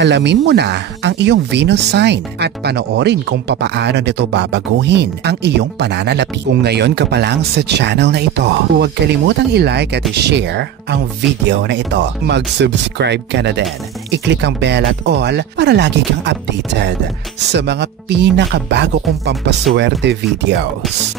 Alamin mo na ang iyong Venus sign at panoorin kung papaano nito babaguhin ang iyong pananalapi. Kung ngayon ka pa lang sa channel na ito, huwag kalimutang i-like at i-share ang video na ito. Mag-subscribe ka na din. I-click ang bell at all para lagi kang updated sa mga pinakabago kong pampaswerte videos.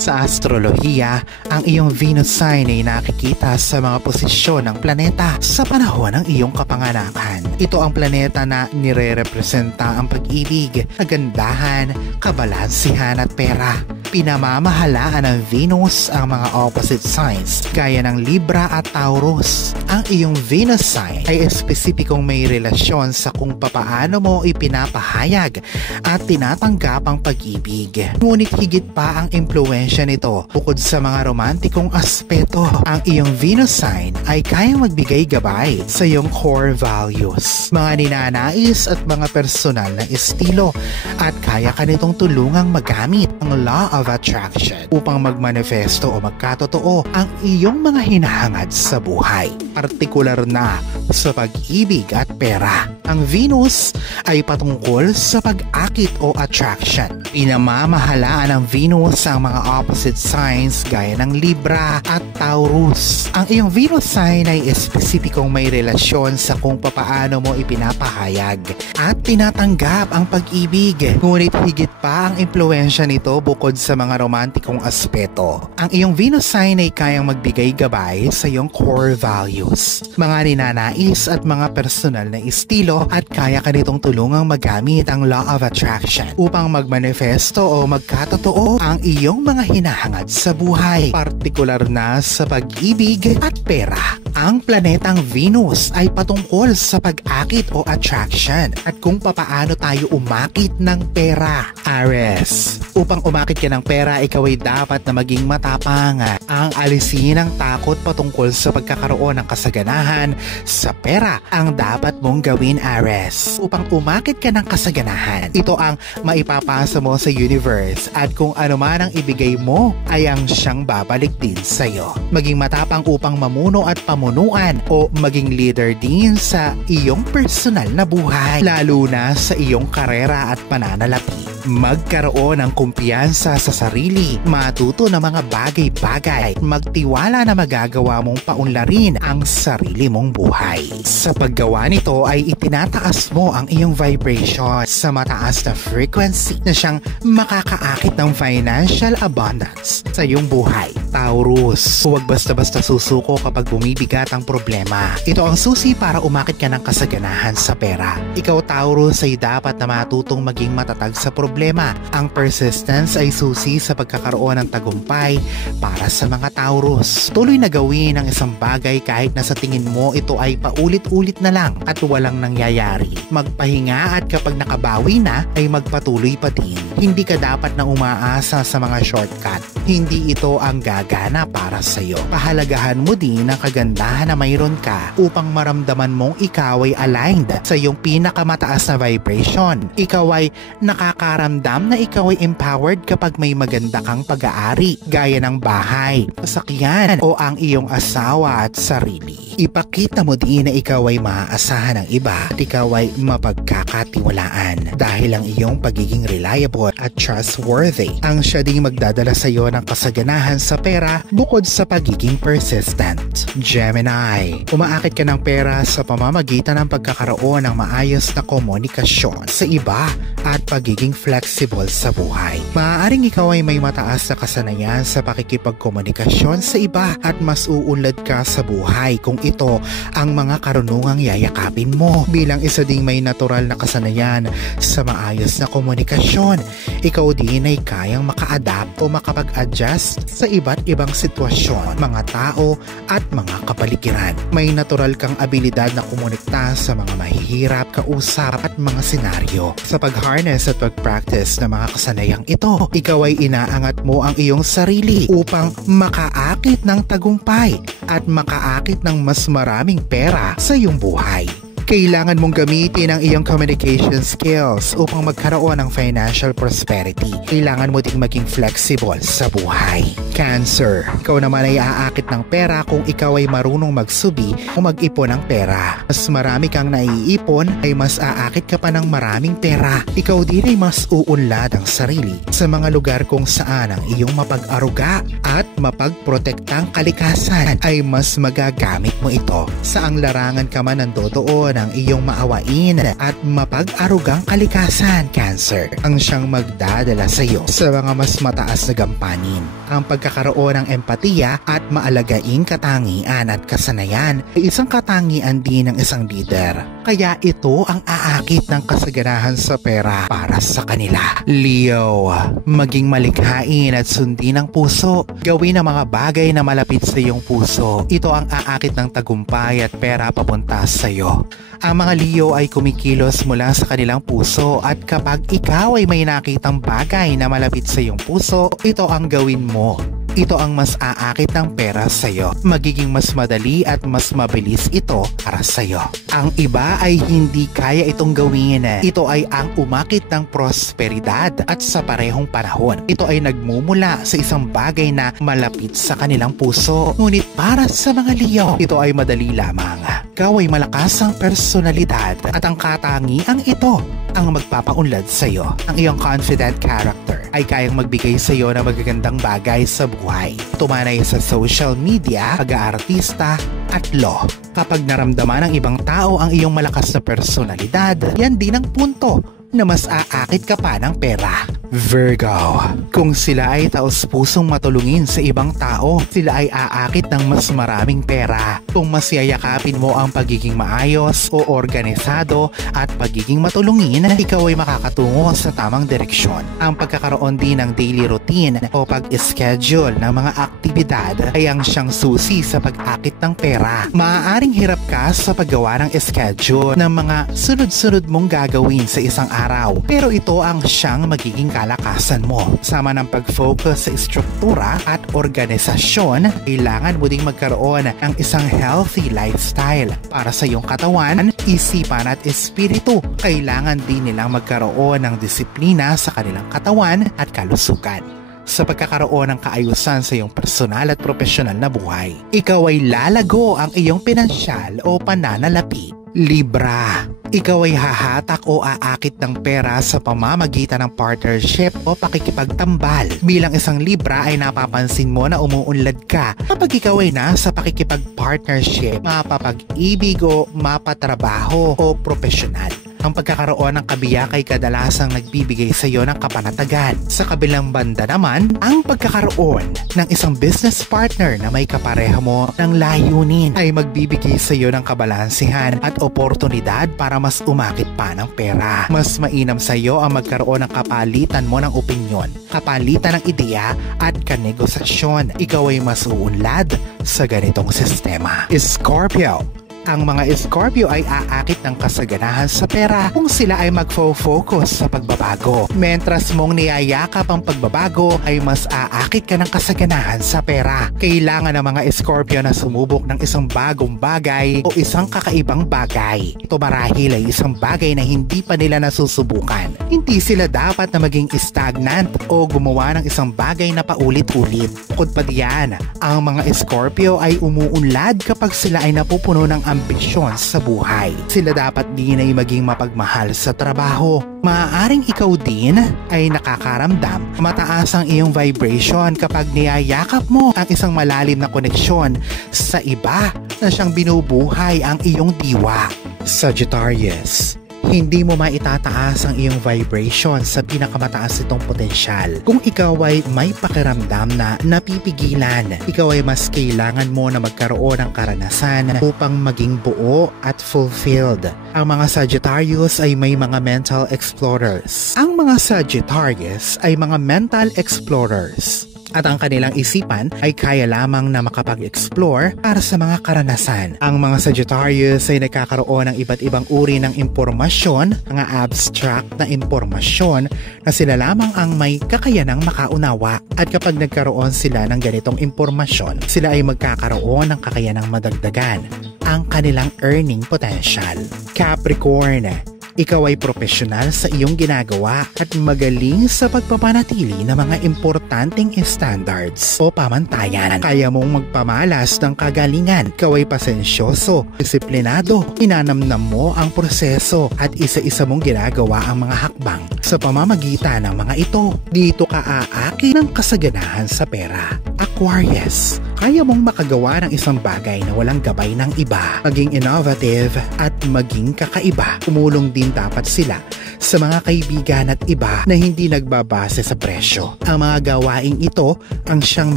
Sa astrolohiya, ang iyong Venus sign ay nakikita sa mga posisyon ng planeta sa panahon ng iyong kapanganakan. Ito ang planeta na nire-representa ang pag-ibig, kagandahan, kabalansihan at pera. Pinamamahalaan ng Venus ang mga opposite signs gaya ng Libra at Taurus. Ang iyong Venus sign ay espesipikong may relasyon sa kung papaano mo ipinapahayag at tinatanggap ang pag-ibig. Ngunit higit pa ang impluensya nito bukod sa mga romantikong aspeto. Ang iyong Venus sign ay kayang magbigay gabay sa iyong core values, mga ninanais at mga personal na estilo, at kaya ka nitong tulungang magamit ang law of attraction upang magmanifesto o magkatotoo ang iyong mga hinahangad sa buhay, partikular na sa pag-ibig at pera. Ang Venus ay patungkol sa pag-akit o attraction. Pinamamahalaan ng Venus ang mga opposite signs gaya ng Libra at Taurus. Ang iyong Venus sign ay espesipikong may relasyon sa kung papaano mo ipinapahayag at tinatanggap ang pag-ibig. Ngunit higit pa ang impluensya nito bukod sa mga romantikong aspeto. Ang iyong Venus sign ay kayang magbigay gabay sa iyong core values, mga ninanais at mga personal na estilo, at kaya ka nitong tulungang magamit ang law of attraction upang magmanifesto o magkatotoo ang iyong mga hinahangad sa buhay, partikular na sa pag-ibig at pera. Ang planetang Venus ay patungkol sa pag-akit o attraction at kung papaano tayo umakit ng pera. Aries, upang umakit ka ng pera, ikaw ay dapat na maging matapang. Ang alisin ng takot patungkol sa pagkakaroon ng kasaganahan sa pera ang dapat mong gawin, Aries. Upang umakit ka ng kasaganahan, ito ang maipapasa mo sa universe, at kung ano man ang ibigay mo ay ang siyang babalik din sa'yo. Maging matapang upang mamuno at pamunuan o maging leader din sa iyong personal na buhay, lalo na sa iyong karera at pananalapi. Magkaroon ng kumpiyansa sa sarili, matuto ng mga bagay-bagay, magtiwala na magagawa mong paunlarin ang sarili mong buhay. Sa paggawa nito ay itinataas mo ang iyong vibration sa mataas na frequency na siyang makakaakit ng financial abundance sa iyong buhay. Taurus, huwag basta-basta susuko kapag bumibigat ang problema. Ito ang susi para umakit ka ng kasaganahan sa pera. Ikaw, Taurus, ay dapat na matutong maging matatag sa problema. Ang persistence ay susi sa pagkakaroon ng tagumpay para sa mga Taurus. Tuloy na gawin ang isang bagay kahit na sa tingin mo ito ay paulit-ulit na lang at walang nangyayari. Magpahinga at kapag nakabawi na ay magpatuloy pa din. Hindi ka dapat na umaasa sa mga shortcut. Hindi ito ang gagana para sa iyo. Pahalagahan mo din ang kagandahan na mayroon ka upang maramdaman mong ikaw ay aligned sa iyong pinakamataas na vibration. Ikaw ay nakakaramdam na ikaw ay empowered kapag may maganda kang pag-aari gaya ng bahay, sasakyan o ang iyong asawa at sarili. Ipakita mo din na ikaw ay maaasahan ng iba at ikaw ay mapagkakatiwalaan dahil ang iyong pagiging reliable at trustworthy ang siya ding magdadala sa iyo ng kasaganahan sa pera bukod sa pagiging persistent. Gemini, umaakit ka ng pera sa pamamagitan ng pagkakaroon ng maayos na komunikasyon sa iba at pagiging flexible sa buhay. Maaaring ikaw ay may mataas na kasanayan sa pakikipagkomunikasyon sa iba at mas uunlad ka sa buhay kung ito ang mga karunungang yayakapin mo. Bilang isa ding may natural na kasanayan sa maayos na komunikasyon, ikaw din ay kayang maka-adapt o makapag-adjust sa iba't ibang sitwasyon, mga tao at mga kapaligiran. May natural kang abilidad na kumonekta sa mga mahihirap kausap at mga senaryo. Sa pag-harness at pag-practice ng mga kasanayang ito, ikaw ay inaangat mo ang iyong sarili upang makaakit ng tagumpay at makaakit ng mas maraming pera sa iyong buhay. Kailangan mong gamitin ang iyong communication skills upang magkaroon ng financial prosperity. Kailangan mo ding maging flexible sa buhay. Cancer, ikaw naman ay aakit ng pera kung ikaw ay marunong magsubi o mag-ipon ng pera. Mas marami kang naiipon ay mas aakit ka pa ng maraming pera. Ikaw din ay mas uunlad ang sarili sa mga lugar kung saan ang iyong mapag-aruga at mapagprotektang kalikasan ay mas magagamit mo ito. Saang larangan ka man nandoon ang iyong maawain at mapag-arugang kalikasan, Cancer, ang siyang magdadala sa iyo sa mga mas mataas na gampanin. Ang pagkakaroon ng empatiya at maalagaing katangian at kasanayan ay isang katangian din ng isang leader. Kaya ito ang aakit ng kasaganahan sa pera para sa kanila. Leo, maging malikhain at sundin ang puso. Gawin ang mga bagay na malapit sa iyong puso. Ito ang aakit ng tagumpay at pera papunta sa iyo. Ang mga Leo ay kumikilos mula sa kanilang puso at kapag ikaw ay may nakitang bagay na malapit sa iyong puso, ito ang gawin mo. Ito ang mas aakit ng pera sa iyo. Magiging mas madali at mas mabilis ito para sa iyo. Ang iba ay hindi kaya itong gawin. Ito ay ang umakit ng prosperidad at sa parehong panahon. Ito ay nagmumula sa isang bagay na malapit sa kanilang puso. Ngunit para sa mga Leo, ito ay madali lamang. Ikaw ay malakas ang personalidad at ang katangiang ito ang magpapaunlad sa iyo. Ang iyong confident character ay kayang magbigay sa iyo ng magagandang bagay sa buhay. Tumanay sa social media, pag-aartista at law. Kapag naramdaman ng ibang tao ang iyong malakas na personalidad, yan din ang punto na mas aakit ka pa ng pera. Virgo, kung sila ay taos-pusong matulungin sa ibang tao, sila ay aakit ng mas maraming pera. Kung mas yayakapin mo ang pagiging maayos o organisado at pagiging matulungin, ikaw ay makakatungo sa tamang direksyon. Ang pagkakaroon din ng daily routine o pag-schedule ng mga aktibidad ay ang siyang susi sa pag-akit ng pera. Maaaring hirap ka sa paggawa ng schedule ng mga sunod-sunod mong gagawin sa isang araw, pero ito ang siyang magiging kalakasan mo. Sama ng pag-focus sa struktura at organisasyon, kailangan mo ding magkaroon ng isang healthy lifestyle para sa iyong katawan, isipan at espiritu. Kailangan din nilang magkaroon ng disiplina sa kanilang katawan at kalusugan. Sa pagkakaroon ng kaayusan sa iyong personal at profesional na buhay, ikaw ay lalago ang iyong pinansyal o pananalapi. Libra, ikaw ay hahatak o aakit ng pera sa pamamagitan ng partnership o pakikipagtambal. Bilang isang Libra ay napapansin mo na umuunlad ka kapag ikaw ay nasa pakikipag-partnership, mapapag-ibig o mapatrabaho o profesional. Ang pagkakaroon ng kabiyak ay kadalasang nagbibigay sa iyo ng kapanatagan. Sa kabilang banda naman, ang pagkakaroon ng isang business partner na may kapareha mo ng layunin ay magbibigay sa iyo ng kabalansihan at oportunidad para mas umakit pa ng pera. Mas mainam sa iyo ang magkaroon ng kapalitan mo ng opinyon, kapalitan ng ideya at kanegosasyon. Ikaw ay mas uunlad sa ganitong sistema. Scorpio, ang mga Scorpio ay aakit ng kasaganahan sa pera kung sila ay magfo-focus sa pagbabago. Mentras mong niyayakap ang pagbabago ay mas aakit ka ng kasaganahan sa pera. Kailangan ng mga Scorpio na sumubok ng isang bagong bagay o isang kakaibang bagay. Ito marahil ay isang bagay na hindi pa nila nasusubukan. Hindi sila dapat na maging stagnant o gumawa ng isang bagay na paulit-ulit. Bukod pa diyan, ang mga Scorpio ay umuunlad kapag sila ay napupuno ng ambisyon sa buhay. Sila dapat din ay maging mapagmahal sa trabaho. Maaaring ikaw din ay nakakaramdam mataas ang iyong vibration kapag niyayakap mo ang isang malalim na koneksyon sa iba na siyang binubuhay ang iyong diwa. Sagittarius, hindi mo maitataas ang iyong vibration sa pinakamataas nitong potensyal. Kung ikaw ay may pakiramdam na napipigilan, ikaw ay mas kailangan mo na magkaroon ng karanasan upang maging buo at fulfilled. Ang mga Sagittarius ay may mga mental explorers. Ang mga Sagittarius ay mga mental explorers. At ang kanilang isipan ay kaya lamang na makapag-explore para sa mga karanasan. Ang mga Sagittarius ay nagkakaroon ng iba't ibang uri ng impormasyon, mga abstract na impormasyon na sila lamang ang may kakayanang makaunawa. At kapag nagkaroon sila ng ganitong impormasyon, sila ay magkakaroon ng kakayanang madagdagan. ang kanilang earning potential. Capricorn, ikaw ay profesional sa iyong ginagawa at magaling sa pagpapanatili ng mga importanteng standards o pamantayan. Kaya mong magpamalas ng kagalingan. Ikaw ay pasensyoso, disiplinado, inanamnam mo ang proseso at isa-isa mong ginagawa ang mga hakbang. Sa pamamagitan ng mga ito, dito ka aaki ng kasaganahan sa pera. Aquarius, kaya mong makagawa ng isang bagay na walang gabay ng iba. Maging innovative at maging kakaiba. Umulong din dapat sila sa mga kaibigan at iba na hindi nagbabase sa presyo. Ang mga gawaing ito ang siyang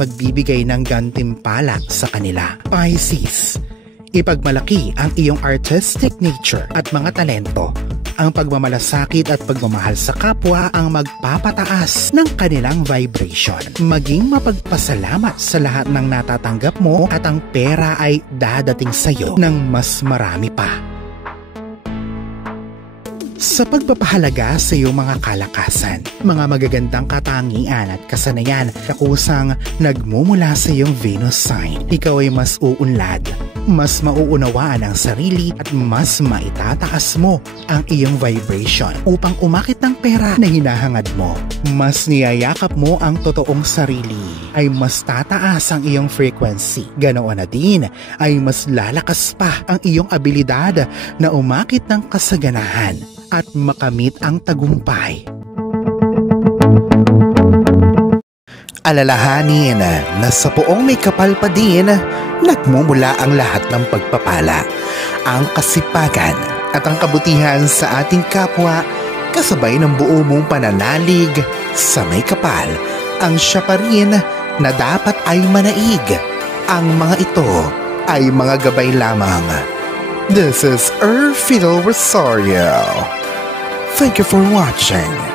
magbibigay ng gantimpala sa kanila. Pisces, ipagmalaki ang iyong artistic nature at mga talento. Ang pagmamalasakit at pagmamahal sa kapwa ang magpapataas ng kanilang vibration. Maging mapagpasalamat sa lahat ng natatanggap mo at ang pera ay dadating sa iyo ng mas marami pa. Sa pagpapahalaga sa iyong mga kalakasan, mga magagandang katangian at kasanayan na kusang nagmumula sa iyong Venus sign, ikaw ay mas uunlad, mas mauunawaan ang sarili at mas maitataas mo ang iyong vibration upang umakit ng pera na hinahangad mo. Mas niyayakap mo ang totoong sarili, ay mas tataas ang iyong frequency. Ganoon na din ay mas lalakas pa ang iyong abilidad na umakit ng kasaganahan at makamit ang tagumpay. Alalahanin na sa poong may kapal pa din, nagmumula ang lahat ng pagpapala, ang kasipagan at ang kabutihan sa ating kapwa kasabay ng buo mong pananalig sa may kapal. Ang siya pa rin na dapat ay manaig. Ang mga ito ay mga gabay lamang. This is Fidel Rosario. Thank you for watching.